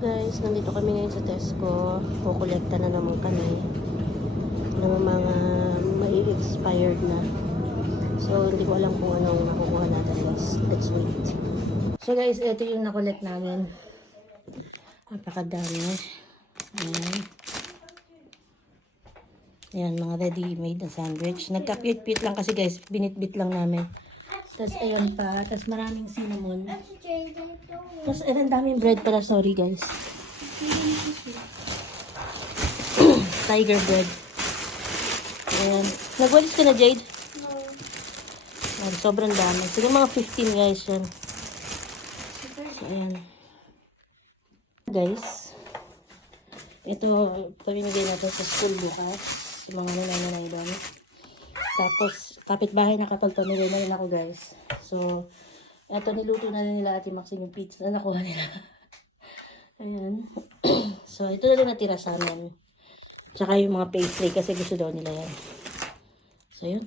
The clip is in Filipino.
Guys, nandito kami ngayon sa Tesco. Kukolekta na naman kami ng mga mai-expired na. So, hindi ko alam kung anong nakukuha natin, guys. Let's wait. So, guys, ito yung nakolekt namin. Napakadami. Ayan. Ayan, mga ready-made na sandwich. Nagka-pit-pit lang kasi, guys. Binit-bit lang namin. Tapos, ayan pa. Tapos, maraming cinnamon. Tapos, ang daming bread pala. Sorry, guys. Tiger bread. Ayan. Nagwalis ka na, Jade? Ayan, sobrang dami. Siguro mga 15, guys. Yan. So, ayan. Guys. Ito, pamimigay natin sa school bukas. Sa mga nanay doon. Tapos, kapitbahay nakapagpamigay na rin ako, guys. So, ito, niluto na rin nila Ate Maxine yung pizza na nakuha nila. Ayan. So, ito na rin natira sa amin. Tsaka yung mga pastry kasi gusto daw nila yan. So, yun.